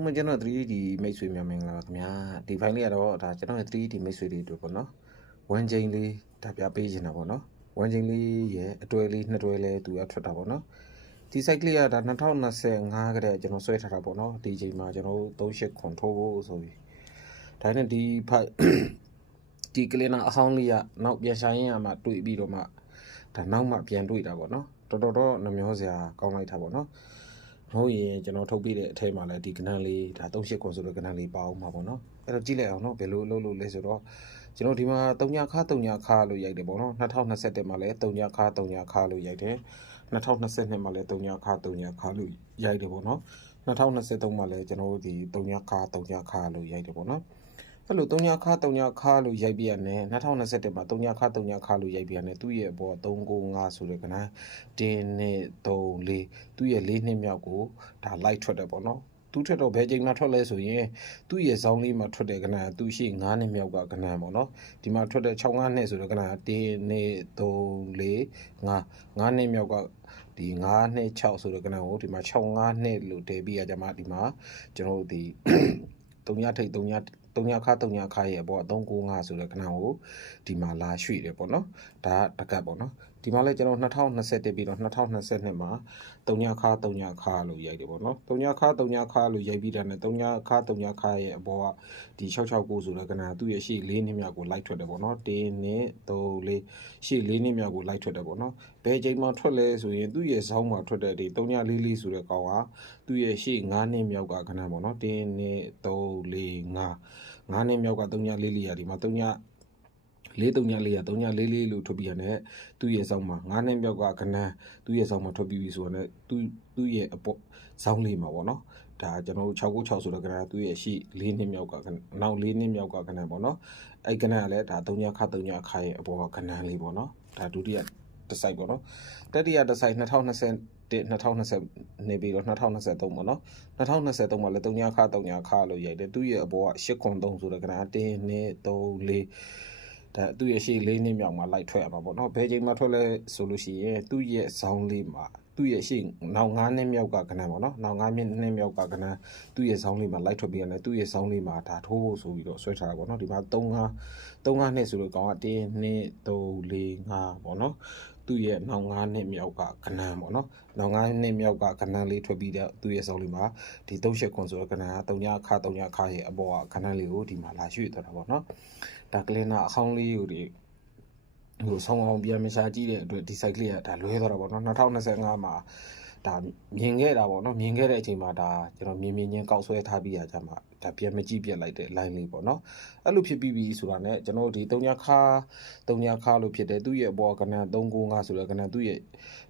ဟုတ်မှကျွန်တော် 3D မိတ်ဆွေများမင်္ဂလာပါခင်ဗျာဒီ file လေးကတော့ဒါကျွန်တော်ရဲ့ 3D မိတ်ဆွေတွေတို့ပေါ့နော်1ချိန်လေးဒါပြပေးနေတာပေါ့နော်1ချိန်လေးရဲ့အတွဲလေးနှစ်တွဲလေးသူအထွက်တာပေါ့နော်ဒီ site လေးကဒါ2025ကတည်းကကျွန်တော်ဆွဲထားတာပေါ့နော်ဒီချိန်မှာကျွန်တော်38ခွန်ထိုးဖို့ဆိုပြီးဒါနဲ့ဒီ file ဒီကလေးနာအဟောင်းလေးကနောက်ပြန်ရှာရင်းရမှတွေ့ပြီးတော့မှဒါနောက်မှပြန်တွေ့တာပေါ့နော်တော်တော်နှမျောစရာကောင်းလိုက်တာပေါ့နော်ဟုတ်ရင်ကျွန်တော်ထုတ်ပြတဲ့အထက်မှာလည်းဒီကဏ္ဍလေးဒါ38ခွန်ဆိုတဲ့ကဏ္ဍလေးပါအောင်မှာပေါ့နော်အဲ့တော့ကြည့်လိုက်အောင်နော်ဘယ်လိုလုပ်လို့လဲဆိုတော့ကျွန်တော်ဒီမှာ3ညခါလို့ရိုက်တယ်ပေါ့နော်2021မှာလည်း3ညခါလို့ရိုက်တယ်2022မှာလည်း3ညခါလို့ရိုက်တယ်ပေါ့နော်2023မှာလည်းကျွန်တော်တို့ဒီ3ညခါလို့ရိုက်တယ်ပေါ့နော်အဲ့လို3ညခါလို့ရိုက်ပြရတယ်2021မှာ3ညခါလို့ရိုက်ပြရတယ်သူ့ရဲ့ဘော395ဆိုတဲ့ကဏ္ဍ1 2 3 4သူ့ရဲ့4နှစ်မြောက်ကိုဒါလိုက်ထွက်တယ်ပေါ့နော်သူထွက်တော့ဘယ်ချိန်မှထွက်လဲဆိုရင်သူ့ရဲ့ဇောင်းလေးမှာထွက်တဲ့ကဏ္ဍသူရှိ9နှစ်မြောက်ကကဏ္ဍပေါ့နော်ဒီမှာထွက်တဲ့65နှစ်ဆိုတဲ့ကဏ္ဍ1 2 3 4 5နှစ်မြောက်ကဒီ9နှစ်6ဆိုတဲ့ကဏ္ဍကိုဒီမှာ65နှစ်လို့တည်ပြီးရကြမှာဒီမှာကျွန်တော်တို့ဒီ3ညထိပ်3ညခါရဲ့ပေါ့395ဆိုတဲ့ခဏကိုဒီမှာလာရွှေ့တယ်ပေါ့နော်ဒါတကတ်ပေါ့နော်ဒီမှာလဲကျွန်တော်2021ပြီးတော့2022မှာ3ညခါလို့ရိုက်တယ်ပေါ့နော်3ညခါလို့ရိုက်ပြီးတာနဲ့3ညခါရဲ့အပေါ်ကဒီ669ဆိုတဲ့ခဏသူ့ရဲ့ရှေ့4နှစ်မြောက်ကိုလိုက်ထွက်တယ်ပေါ့နော်1 2 3 4ရှေ့4နှစ်မြောက်ကိုလိုက်ထွက်တယ်ပေါ့နော်ဘယ်ချိန်မှထွက်လဲဆိုရင်သူ့ရဲ့ဇောင်းမှာထွက်တဲ့ဒီ3ည44ဆိုတဲ့ကောင်ကသူ့ရဲ့ရှေ့9နှစ်မြောက်ကခဏပေါ့နော်1 2 3 4 5နှစ်မြောက်က3ည44ရာဒီမှာ3ည4 3ည4ရာ3ည44လို့ထွက်ပြီးရတယ်သူ့ရဲ့ဇောင်းမှာ9နှစ်မြောက်ကခဏသူ့ရဲ့ဇောင်းမှာထွက်ပြီးပြီဆိုတော့သူ့ရဲ့အပေါ်ဇောင်းလေးမှာပေါ့နော်ဒါကျွန်တော်တို့696ဆိုတဲ့ကဏ္ဍသူ့ရဲ့ရှိ4နှစ်မြောက်ကနောက်4နှစ်မြောက်ကကဏ္ဍပေါ့နော်အဲ့ကဏ္ဍကလည်းဒါ3ညခရဲ့အပေါ်ကကဏ္ဍလေးပေါ့နော်ဒါဒုတိယတစ်ဆိုင်ပေါ့နော်တတိယတစ်ဆိုင်2020 2020နေပြီးတော့2023ပေါ့နော်2023မှာလည်း3ညခလို့ရိုက်တယ်သူ့ရဲ့အပေါ်က8.3ဆိုတဲ့ကဏ္ဍ1 2 3 4ဒါသူ့ရဲ့ရှေ့4နှစ်မြောက်မှာလိုက်ထွက်ရမှာပေါ့နော်ဘယ်ချိန်မှာထွက်လဲဆိုလို့ရှိရင်သူ့ရဲ့ဇောင်းလေးမှာသူ့ရဲ့ရှေ့နောက်9နှစ်မြောက်ကကဏ္ဍပေါ့နော်နောက်9နှစ်မြောက်ကကဏ္ဍသူ့ရဲ့ဇောင်းလေးမှာလိုက်ထွက်ပြီးရတယ်သူ့ရဲ့ဇောင်းလေးမှာဒါထိုးဖို့ဆိုပြီးတော့ဆွဲထားတာပေါ့နော်ဒီမှာ35နှစ်ဆိုလို့ကောင်က1 2 3 4 5ပေါ့နော်သူ့ရဲ့နောက်9နှစ်မြောက်ကကဏ္ဍပေါ့နော်နောက်9နှစ်မြောက်ကကဏ္ဍလေးထွက်ပြီးတော့သူ့ရဲ့ဇောင်းလေးမှာဒီ38ခွန်ဆိုတဲ့ကဏ္ဍက3ညခရဲ့အပေါ်ကကဏ္ဍလေးကိုဒီမှာလာရွှေ့သွားတာပေါ့နော်ဒါကလင်းနာအဟောင်းလေးကိုဒီဟိုဆောင်းအောင်ပြန်မရှာကြည့်တဲ့အတွက်ဒီ site လေးကဒါလွဲသွားတာပေါ့နော်2025မှာဒါမြင်ခဲ့တာပေါ့နော်မြင်ခဲ့တဲ့အချိန်မှာဒါကျွန်တော်မြင်ချင်းကောက်ဆွဲထားပြီးရကြမှာဒါပြန်မကြည့်ပြတ်လိုက်တဲ့ line လေးပေါ့နော်အဲ့လိုဖြစ်ပြီးပြီဆိုတာနဲ့ကျွန်တော်ဒီ3ညခလို့ဖြစ်တယ်သူ့ရဲ့အပေါ်ကဏ္ဍ395ဆိုတဲ့ကဏ္ဍသူ့ရဲ့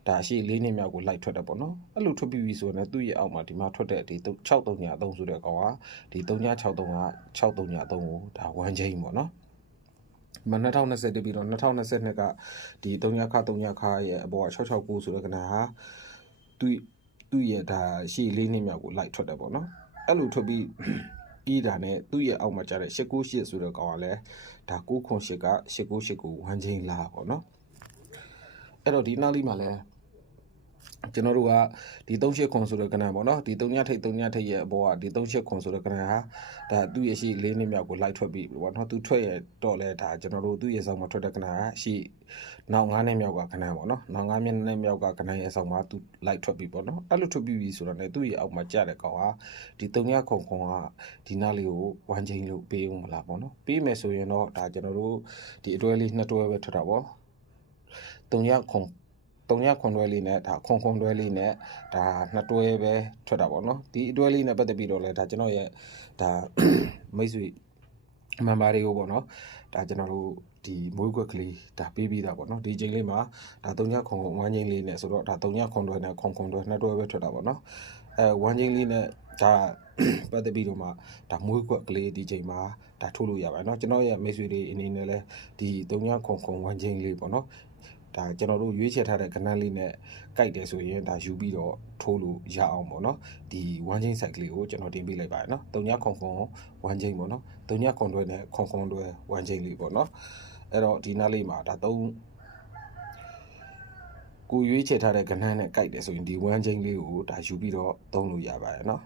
ဒါရှေ့4နှစ်မြောက်ကိုလိုက်ထွက်တယ်ပေါ့နော်အဲ့လိုထွက်ပြီးပြီဆိုတော့သူ့ရဲ့အောက်မှာဒီမှာထွက်တဲ့ဒီ6303ဆိုတဲ့ကောင်ကဒီ363က6303ကိုဒါ1ချိန်ပေါ့နော်မ2020ပြီးတော့2022ကဒီ3ညခရဲ့အပေါ်က669ဆိုတဲ့ကဏ္ဍဟာသူ့ရဲ့ဒါရှေ့4နှစ်မြောက်ကိုလိုက်ထွက်တယ်ပေါ့နော်အဲ့လိုထွက်ပြီးပြီးတာနဲ့သူ့ရဲ့အောက်မှာကျတဲ့898ဆိုတဲ့ကောင်ကလည်းဒါ908က898ကို1ချိန်လာပေါ့နော်အဲ့တော့ဒီနောက်လေးမှာလည်းကျွန်တော်တို့ကဒီ38ခွန်ဆိုတဲ့ကဏ္ဍပေါ့နော်ဒီ3ညထိပ်ရဲ့အပေါ်ကဒီ38ခွန်ဆိုတဲ့ကဏ္ဍဟာဒါသူ့ရဲ့ရှိ4နှစ်မြောက်ကိုလိုက်ထွက်ပြီးပေါ့နော်သူထွက်ရတော့လဲဒါကျွန်တော်တို့သူ့ရဲ့ဆောင်မှာထွက်တဲ့ကဏ္ဍဟာရှိနောက်9နှစ်မြောက်ကကဏ္ဍပေါ့နော်နောက်9နှစ်မြောက်ကကဏ္ဍရဲ့ဆောင်မှာသူလိုက်ထွက်ပြီးပေါ့နော်အဲ့လိုထွက်ပြီးပြီဆိုတော့ねသူ့ရဲ့အောက်မှာကျတဲ့ကောင်ဟာဒီ3ညခွန်ကဒီနားလေးကို1ချိန်လို့ပေးဦးမလားပေါ့နော်ပေးမယ်ဆိုရင်တော့ဒါကျွန်တော်တို့ဒီအတွဲလေး2တွဲပဲထွက်တာပေါ့3ညခွန်တွဲလေးနဲ့ဒါခွန်တွဲလေးနဲ့ဒါ2တွဲပဲထွက်တာပေါ့နော်ဒီအတွဲလေးနဲ့ပတ်သက်ပြီးတော့လဲဒါကျွန်တော်ရဲ့ဒါမိတ်ဆွေမန်ပါတွေကိုပေါ့နော်ဒါကျွန်တော်တို့ဒီမွေးခွက်ကလေးဒါပေးပြီးတာပေါ့နော်ဒီချိန်လေးမှာဒါ3ညခွန်1ချိန်လေးနဲ့ဆိုတော့ဒါ3ညခွန်တွဲနဲ့ခွန်တွဲ2တွဲပဲထွက်တာပေါ့နော်1ချိန်လေးနဲ့ဒါပတ်သက်ပြီးတော့မှဒါမွေးခွက်ကလေးဒီချိန်မှာဒါထိုးလို့ရပါတယ်เนาะကျွန်တော်ရဲ့မိတ်ဆွေတွေအနေနဲ့လဲဒီ3ညခွန်1ချိန်လေးပေါ့နော်ဒါကျွန်တော်တို့ရွေးချယ်ထားတဲ့ကဏ္ဍလေးနဲ့ကြိုက်တယ်ဆိုရင်ဒါယူပြီးတော့ထိုးလို့ရအောင်ပေါ့နော်ဒီ1ချိန် site ကလေးကိုကျွန်တော်တင်ပေးလိုက်ပါတယ်เนาะ3ညခွန်1ချိန်ပေါ့နော်3ညခွန်တွဲနဲ့ခွန်တွဲ1ချိန်လေးပေါ့နော်အဲ့တော့ဒီနားလေးမှာဒါ3ကိုရွေးချယ်ထားတဲ့ကဏ္ဍနဲ့ကြိုက်တယ်ဆိုရင်ဒီ1ချိန်လေးကိုဒါယူပြီးတော့သုံးလို့ရပါတယ်เนาะ